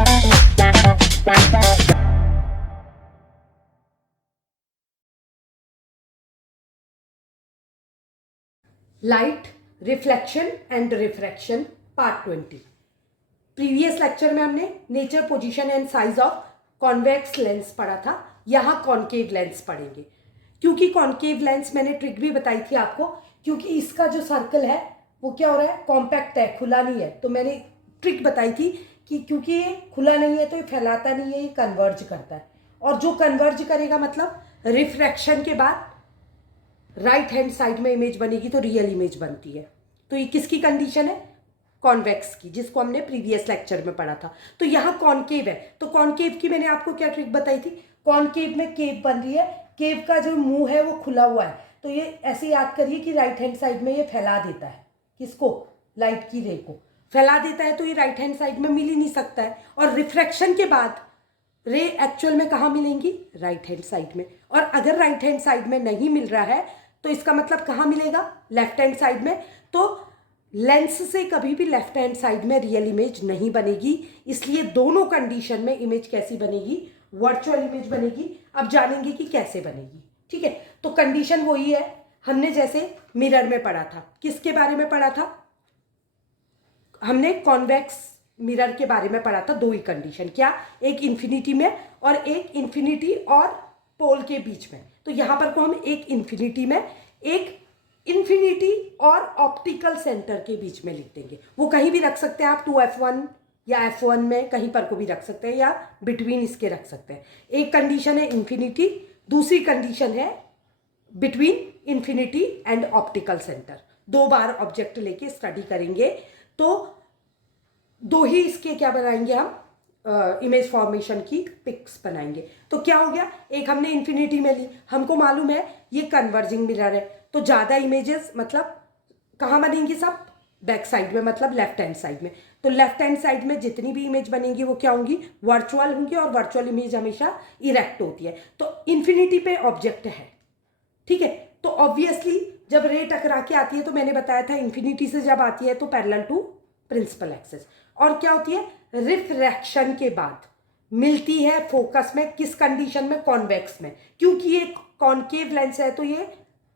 Light reflection and refraction part 20। Previous lecture में हमने nature, position and size of convex lens पढ़ा था। यहाँ कॉन्केव लेंस पढ़ेंगे। क्योंकि कॉन्केव लेंस मैंने ट्रिक भी बताई थी आपको, क्योंकि इसका जो सर्कल है वो क्या हो रहा है, कॉम्पैक्ट है, खुला नहीं है। तो मैंने ट्रिक बताई थी कि क्योंकि ये खुला नहीं है तो ये फैलाता नहीं है, ये कन्वर्ज करता है। और जो कन्वर्ज करेगा मतलब रिफ्रैक्शन के बाद राइट हैंड साइड में इमेज बनेगी तो रियल इमेज बनती है। तो ये किसकी कंडीशन है, कॉन्वेक्स की, जिसको हमने प्रीवियस लेक्चर में पढ़ा था। तो यहाँ कॉन्केव है, तो कॉन्केव की मैंने आपको क्या ट्रिक बताई थी, कॉन्केव में केव बन रही है, केव का जो मुंह है वो खुला हुआ है। तो ये ऐसे याद करिए कि राइट हैंड साइड में ये फैला देता है, किसको, लाइट की रे को फैला देता है। तो ये राइट हैंड साइड में मिल ही नहीं सकता है। और रिफ्रैक्शन के बाद रे एक्चुअल में कहाँ मिलेंगी, राइट हैंड साइड में। और अगर राइट हैंड साइड में नहीं मिल रहा है तो इसका मतलब कहाँ मिलेगा, लेफ्ट हैंड साइड में। तो लेंस से कभी भी लेफ्ट हैंड साइड में रियल इमेज नहीं बनेगी। इसलिए दोनों कंडीशन में इमेज कैसी बनेगी, वर्चुअल इमेज बनेगी। अब जानेंगे कि कैसे बनेगी। ठीक है, तो कंडीशन वही है हमने जैसे मिरर में पढ़ा था। किसके बारे में पढ़ा था, हमने कॉन्वेक्स मिरर के बारे में पढ़ा था। दो ही कंडीशन, क्या, एक इन्फिनिटी में और एक इन्फिनिटी और पोल के बीच में। तो यहां पर को हम एक इन्फिनिटी में, एक इन्फिनिटी और ऑप्टिकल सेंटर के बीच में लिख देंगे। वो कहीं भी रख सकते हैं आप, 2f1 या f1 में कहीं पर को भी रख सकते हैं, या बिटवीन इसके रख सकते हैं। एक कंडीशन है इन्फिनिटी, दूसरी कंडीशन है between infinity and optical centre. दो बार ऑब्जेक्ट लेके स्टडी करेंगे तो दो ही इसके क्या बनाएंगे हम, इमेज फॉर्मेशन की पिक्स बनाएंगे। तो क्या हो गया, एक हमने इन्फिनिटी में ली, हमको मालूम है ये कन्वर्जिंग मिरर है, तो ज़्यादा इमेजेस मतलब कहाँ बनेंगी, सब बैक साइड में, मतलब लेफ्ट हैंड साइड में। तो लेफ्ट हैंड साइड में जितनी भी इमेज बनेंगी वो क्या होंगी, वर्चुअल होंगी। और वर्चुअल इमेज हमेशा इरेक्ट होती है। तो इन्फिनिटी पे ऑब्जेक्ट है, ठीक है। तो ऑब्वियसली जब रे टकरा के आती है, तो मैंने बताया था इन्फिनिटी से जब आती है तो पैरेलल टू प्रिंसिपल एक्सिस। और क्या होती है, रिफ्रैक्शन के बाद मिलती है फोकस में, किस कंडीशन में, कॉन्वेक्स में। क्योंकि ये कॉन्केव लेंस है तो ये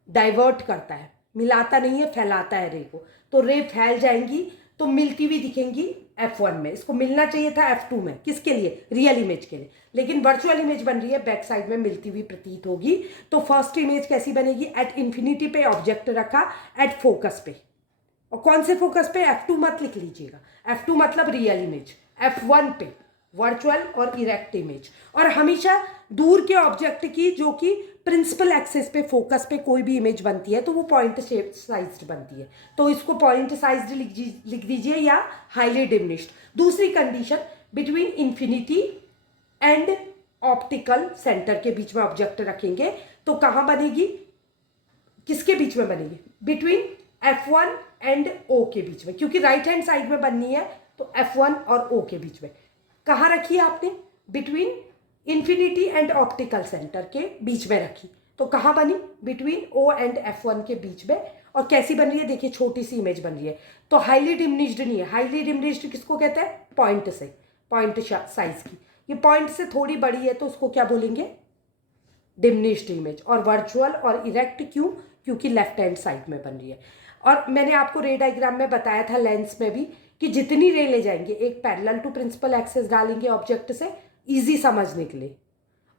डाइवर्ट करता है, मिलाता नहीं है, फैलाता है रे को। तो रे फैल जाएंगी तो मिलती हुई दिखेंगी f1 में। इसको मिलना चाहिए था f2 में, किसके लिए, रियल इमेज के लिए। लेकिन वर्चुअल इमेज बन रही है, बैक साइड में मिलती हुई प्रतीत होगी। तो फर्स्ट इमेज कैसी बनेगी, एट इन्फिनिटी पे ऑब्जेक्ट रखा, एट फोकस पे। और कौन से फोकस पे, f2 मत लिख लीजिएगा, f2 मतलब रियल इमेज, f1 पे वर्चुअल और इरेक्ट इमेज। और हमेशा दूर के ऑब्जेक्ट की, जो कि प्रिंसिपल एक्सिस पे, फोकस पे कोई भी इमेज बनती है तो वो पॉइंट शेप साइज्ड बनती है। तो इसको पॉइंट साइज्ड लिख दीजिए या हाईली डिमिनिश्ड। दूसरी condition, between infinity and optical centre के बीच में ऑब्जेक्ट रखेंगे तो कहाँ बनेगी, किसके बीच में बनेगी, बिटवीन f1 एंड o के बीच में। क्योंकि राइट हैंड साइड में बननी है तो f1 और o के बीच में। कहाँ रखी है आपने, between infinity and optical centre के बीच में रखी। तो कहाँ बनी, बिटवीन o एंड f1 के बीच में। और कैसी बन रही है, देखिए छोटी सी इमेज बन रही है। तो हाईली डिमिनिश्ड नहीं है, हाईली डिमिनिश्ड किसको कहते हैं, पॉइंट से, पॉइंट साइज की। ये पॉइंट से थोड़ी बड़ी है तो उसको क्या बोलेंगे, डिमिनिश्ड इमेज। और वर्चुअल और इरेक्ट क्यों, क्योंकि लेफ्ट हैंड साइड में बन रही है। और मैंने आपको रे डायग्राम में बताया था लेंस में भी, कि जितनी रे ले जाएंगे, एक पैरेलल टू प्रिंसिपल एक्सिस डालेंगे ऑब्जेक्ट से, इजी समझने के लिए,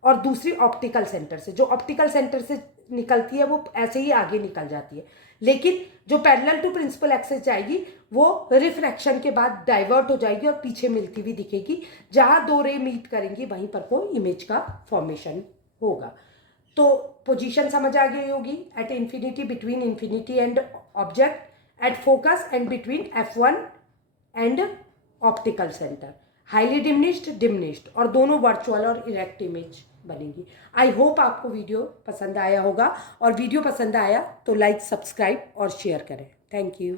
और दूसरी ऑप्टिकल सेंटर से। जो ऑप्टिकल सेंटर से निकलती है वो ऐसे ही आगे निकल जाती है। लेकिन जो पैरेलल टू प्रिंसिपल एक्सिस जाएगी वो रिफ्रैक्शन के बाद डाइवर्ट हो जाएगी और पीछे मिलती हुई दिखेगी। जहां दो रे मीट करेंगी वहीं पर कोई इमेज का फॉर्मेशन होगा। तो पोजीशन समझ आ गई होगी, at infinity, between infinity and object, at focus and between f1 and optical centre, highly diminished, diminished, और दोनों वर्चुअल और इरेक्ट इमेज बनेगी। आई होप आपको वीडियो पसंद आया होगा, और वीडियो पसंद आया तो लाइक, सब्सक्राइब और शेयर करें। Thank you.